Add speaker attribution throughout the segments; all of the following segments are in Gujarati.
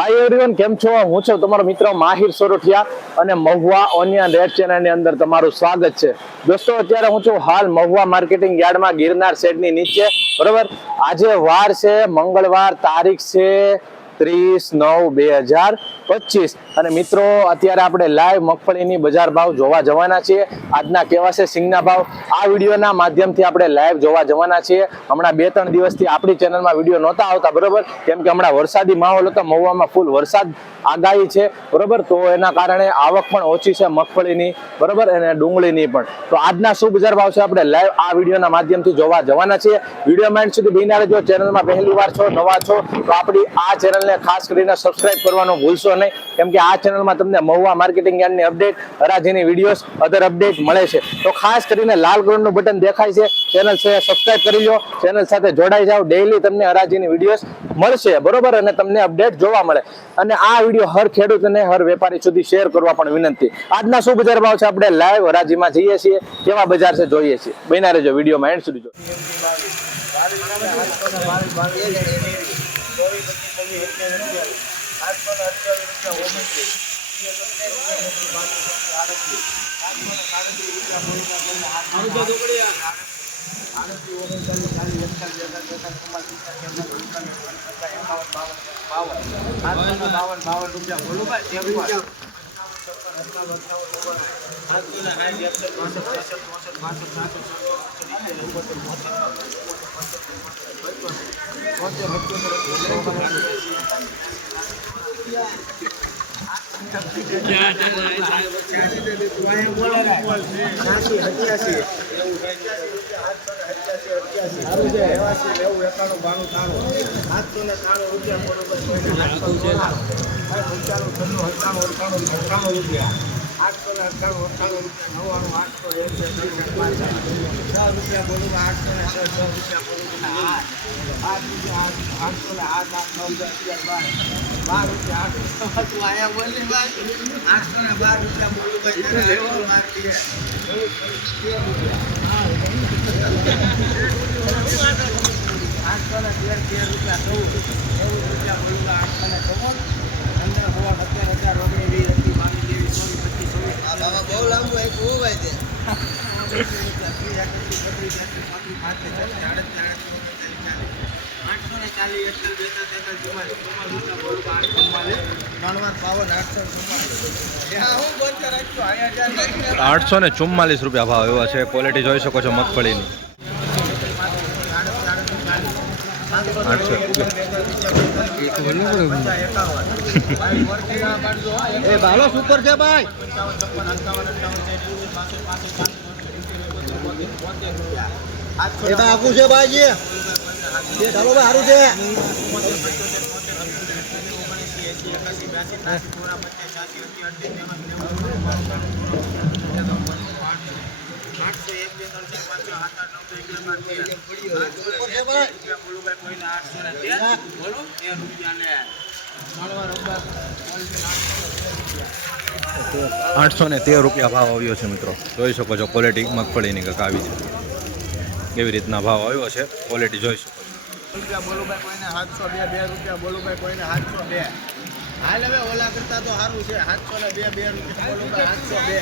Speaker 1: હાય એવરીવન કેમ છો? હું છું તમારો મિત્ર માહિર સોરઠિયા અને મહુવા ઓનિયન રેડ ચેનલની અંદર તમારું સ્વાગત છે. દોસ્તો, અત્યારે હું છું હાલ મહુવા માર્કેટિંગ યાર્ડમાં ગિરનાર શેડની નીચે, બરોબર? આજે વાર છે, મંગળવાર તારીખ છે ત્રીસ નવ બે હજાર પચીસ. અને મિત્રો, અત્યારે આપણે લાઈવ મગફળીની બજાર ભાવ જોવા જવાના છીએ. આજના કેવા છે સિંગના ભાવ? આ વિડીયોના માધ્યમથી આપણે લાઈવ જોવા જવાના છીએ. હમણાં બે ત્રણ દિવસથી આપણી ચેનલમાં વીડિયો નહોતા આવતા, બરોબર? કેમ કે હમણાં વરસાદી માહોલ હતો, મહુવામાં ફૂલ વરસાદ આગાહી છે, બરોબર? તો એના કારણે આવક પણ ઓછી છે મગફળીની, બરોબર? અને ડુંગળીની પણ. તો આજના શું બજાર ભાવ છે આપણે લાઈવ આ વિડીયોના માધ્યમથી જોવા જવાના છીએ. વીડિયો માઇન્ડ સુધી બિના જો ચેનલમાં પહેલી વાર છો, નવા છો, તો આપણી આ ચેનલને ખાસ કરીને સબસ્ક્રાઈબ કરવાનું ભૂલશો નહીં. કેમ કે આ ચેનલમાં તમને મહુવા માર્કેટિંગ યાર્ડની અપડેટ હરાજીની વિડીયોઝ અધર અપડેટ મળે છે. તો ખાસ કરીને લાલ કલરનું બટન દેખાય છે. ચેનલ છે સબસ્ક્રાઇબ કરી લો. ચેનલ સાથે જોડાઈ જાઓ. ડેઈલી તમને હરાજીની વિડીયોઝ મળશે. બરોબર? અને તમને અપડેટ જોવા મળે. અને આ વીડિયો હર ખેડૂતને, હર વેપારી સુધી શેર કરવા પણ વિનંતી. આજના શું બજાર ભાવ છે આપણે લાઈવ હરાજીમાં જઈએ છીએ. કેવા બજાર છે જોઈએ છીએ. બન્યા રહેજો. વિડીયોમાં એન્ડ સુધી જો.
Speaker 2: બાવન બાવન રૂપિયા બોલું ભાઈ સારું છે એવાસી નેવું એકાણું બાણું ત્રાણું આઠસો ને ત્રાણું રૂપિયા બોલો ભાઈ કોઈને આઠસો ને અઠ્ઠાણું અઠ્ઠાણું રૂપિયા નવ્વાણું આઠસો ત્રીસ છ રૂપિયા બોલું આઠસો ને છ રૂપિયા બોલું આઠ રૂપિયા આઠ આઠસો ને આઠ આઠ નવ દસ અગિયાર બાર બાર રૂપિયા તું આયા બોલી ભાઈ આઠસો ને બાર રૂપિયા બોલું ભાઈ લેવો. બાર આઠસો ને તેર તેર રૂપિયા ચૌદ ચૌદ રૂપિયા બોલું આઠસો ને ચૌદ પંદર સોળ સત્તર હજાર ઓગણીસ વીસ એકવીસ બાવીસ ત્રેવીસ ચોવીસ પચીસ છવ્વીસ બહુ લાંબુ આપ્યું ભાઈ તે. આઠસો ને ચાલીસ એકતાલીસ બેતાલીસ તેતાલીસ ચુમ્માલીસ આઠસો
Speaker 3: ને ચુમ્માલીસ રૂપિયા. ભાવ એવા છે. ક્વોલિટી જોઈ શકો છો મગફળીની.
Speaker 2: ભાલો સુપર છે ભાઈ. એ બાકુ છે ભાઈ જે ભાઈ સારું આઠસો ને તેર રૂપિયા
Speaker 3: ભાવ આવ્યો છે મિત્રો. જોઈ શકો છો ક્વોલિટી મગફળીની કંઈક આવી છે. એવી રીતના ભાવ આવ્યો છે ક્વોલિટી જોઈ શકો છો.
Speaker 2: રૂપિયા બોલું ભાઈ કોઈને સાતસો બે બે રૂપિયા બોલું ભાઈ કોઈને સાતસો બે. હાલ હવે ઓલા કરતા તો સારું છે. સાતસો ને બે બે રૂપિયા બોલું ભાઈ સાતસો બે.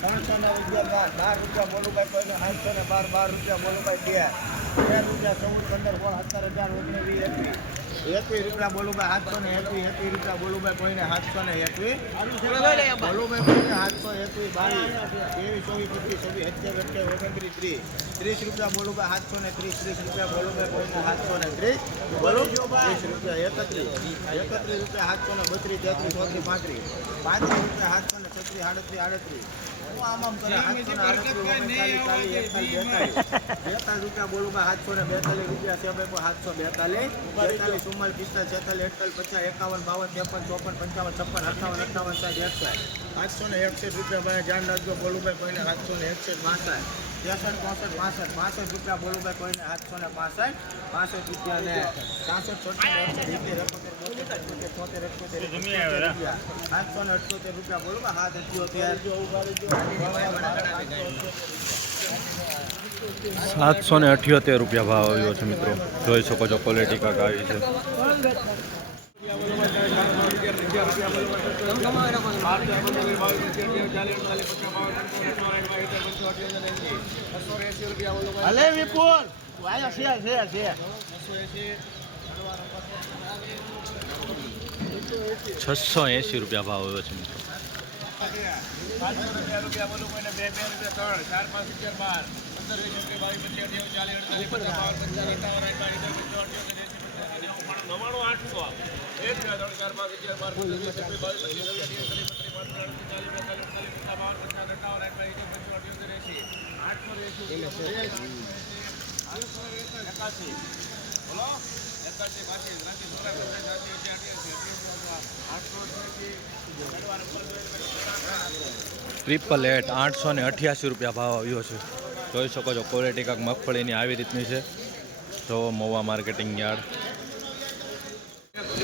Speaker 2: ત્રણસો ને રૂપિયા બાર બાર રૂપિયા બોલું ભાઈ કોઈને સાતસો ને બાર બાર રૂપિયા બોલું ભાઈ બે. બે રૂપિયા ચૌદ પંદર, સોળ, સત્તર હજાર ઓગણીસ, વીસ એકવીસ રૂપિયા બોલું ભાઈ સાતસો ને એકવીસ એકવીસ રૂપિયા બોલું ભાઈ કોઈને સાતસો ને એકવીસ બોલું ભાઈ કોઈને સાતસો એકવીસ બાવીસ ત્રેવીસ ચોવીસ પચીસ છવ્વીસ ત્રીસ. રૂપિયા બોલું ભાઈ સાતસો ને ત્રીસ ત્રીસ રૂપિયા બોલું ભાઈ કોઈને સાતસો ને ત્રીસ. બોલું. ત્રીસ રૂપિયા એકત્રીસ. એકત્રીસ રૂપિયા સાતસો ને બત્રીસ, તેત્રીસ, ચોત્રીસ, પાંત્રીસ. પાંત્રીસ રૂપિયા સાતસો ને છત્રીસ, આડત્રીસ આડત્રીસ. બેતાલીસ રૂપિયા બોલું ભાઈ સાતસો ને બેતાલીસ રૂપિયા છે ભાઈ સાતસો બેતાલીસ બેતાલીસ ચુમ્માલીસ પિસ્તાલીસ છેતાલીસ એકતાલીસ પચાસ એકાવન બાવન ત્રેપન ચોપન પંચાવન છપ્પન અઠાવન અઠાવન સાત એકસઠ સાતસો ને એકસઠ રૂપિયા ભાઈ ધ્યાન રાખજો, બોલુભાઈ, કોઈને સાતસો ને એકસઠ બાસઠ ત્રેસઠ ચોસઠ પાસઠ. પાસઠ રૂપિયા બોલુભાઈ કોઈને સાતસો ને પાસઠ. પાસઠ રૂપિયા ને સાસઠ રૂપિયા. સાતસો ને અઠ્યોતેર રૂપિયા બોલું સાત અઠ્યોતેર.
Speaker 3: સાતસો ને અઠ્યોતેર રૂપિયા ભાવ આવ્યો છે મિત્રો. જોઈ શકો છો ક્વોલિટી કાંક આવી છે.
Speaker 2: હલે વિપુલ આયા છે છે છે
Speaker 3: છસો એંસી રૂપિયા ભાવ આવ્યો છે મિત્રો
Speaker 2: રૂપિયા બોલું કોઈને બે બે રૂપિયા ત્રણ ચાર પાંચ અગિયાર બાર પંદર વીસ રૂપિયા બાવીસ પચીસ ચાલીસ અડતાલીસ પચાસ બાવન પંચાવન અઠાવન બાવીસ પંચાવન
Speaker 3: ટ્રિપલ એટ આઠસો ને અઠ્યાસી રૂપિયા ભાવ આવ્યો છે. જોઈ શકો છો ક્વોલિટી કાંક મગફળીની આવી રીતની છે. જો Mahuva marketing yard.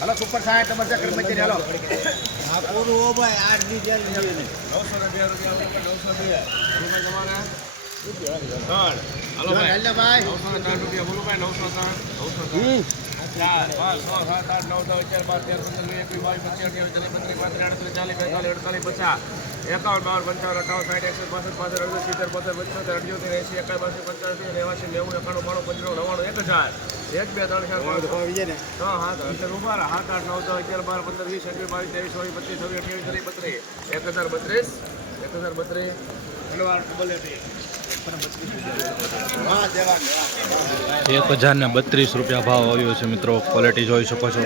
Speaker 2: Hello super સાહેબ તમારે કર્મચારી હાલો. હા પૂરું ઓ ભાઈ આઠ દી જેલ નવસો ને બે રૂપિયા નવસો રૂપિયા એમાં તમારે ત્રણ હાલો ભાઈ નવસો ત્રણ રૂપિયા બોલો ભાઈ નવસો ત્રણ નવસો ત્રણ. ચાર પાંચ છ સાત આઠ નવ દસ અગિયાર બાર તેર પંદર વીસ એકવીસ બાવીસ પચીસ અઠ્યાવીસ ત્રીસ બત્રીસ પાંત્રીસ આડત્રીસ ચાલીસ બેતાલીસ અડતાલીસ પચાસ એકાવન બાવન પંચાવન અઠાવન સાઠ એકસઠ બાસઠ પાસઠ અડસઠ સિત્તેર બોતેર પંચોતેર અઠ્યોતેર એંસી એકાઈ બાસી પંચાસી નેવાસી નેવું એકાણું બાણું પંચાણું નવ્વાણું એક હજાર. એક બે ત્રણ ચાર છ સાત અગિયાર ઊભા સાત આઠ નવ દસ અગિયાર બાર પંદર વીસ એકવીસ બાવીસ ત્રેવીસ ચોવીસ પચીસ છવ્વીસ અઠ્યાવીસ ત્રીસ બત્રીસ એક હજાર બત્રીસ. એક હજાર બત્રીસ. Double eighty.
Speaker 3: એક હજાર ને બત્રીસ રૂપિયા ભાવ આવ્યો છે મિત્રો. ક્વોલિટી જોઈ શકો છો.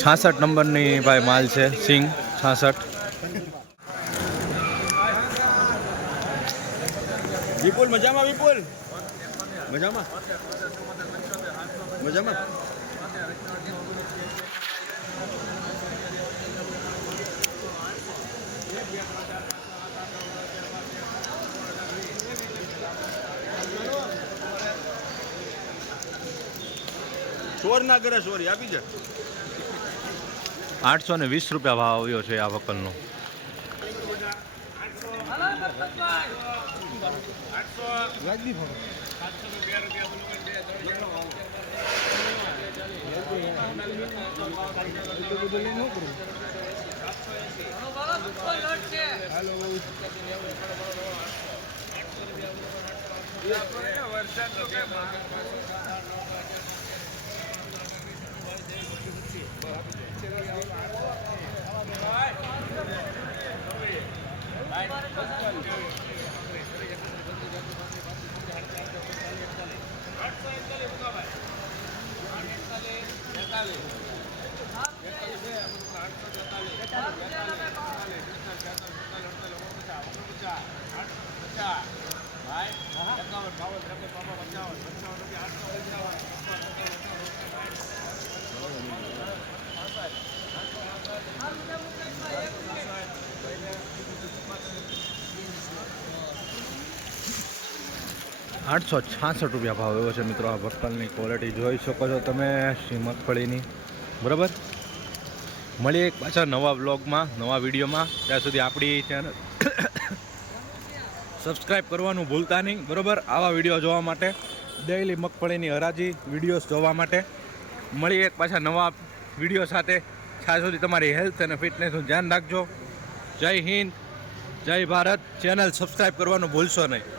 Speaker 3: છાસઠ નંબરની ભાઈ માલ છે. સિંગ છાસઠ.
Speaker 2: વિપુલ, મજામાં વિપુલ? મજામાં? મજામાં? ચોર ના કરે આપી દે
Speaker 3: આઠસો ને વીસ રૂપિયા ભાવ આવ્યો છે આ વકલનો. આઠસો છાસઠ રૂપિયા ભાવ એવો છે મિત્રો આ વકલની ક્વોલિટી જોઈ શકો છો તમે શ્રી મગફળીની બરાબર? મળીએ એક પાછા નવા બ્લોગમાં નવા વિડીયોમાં. ત્યાં સુધી આપણી ચેનલ સબસ્ક્રાઈબ કરવાનું ભૂલતા નહીં. બરાબર? આવા વીડિયો જોવા માટે ડેઈલી મગફળીની હરાજી વિડીયોઝ જોવા માટે. મળીએ એક પાછા નવા વીડિયો સાથે. ત્યાં સુધી તમારી હેલ્થ અને ફિટનેસનું ધ્યાન રાખજો. જય હિન્દ, જય ભારત. ચેનલ સબસ્ક્રાઈબ કરવાનું ભૂલશો નહીં.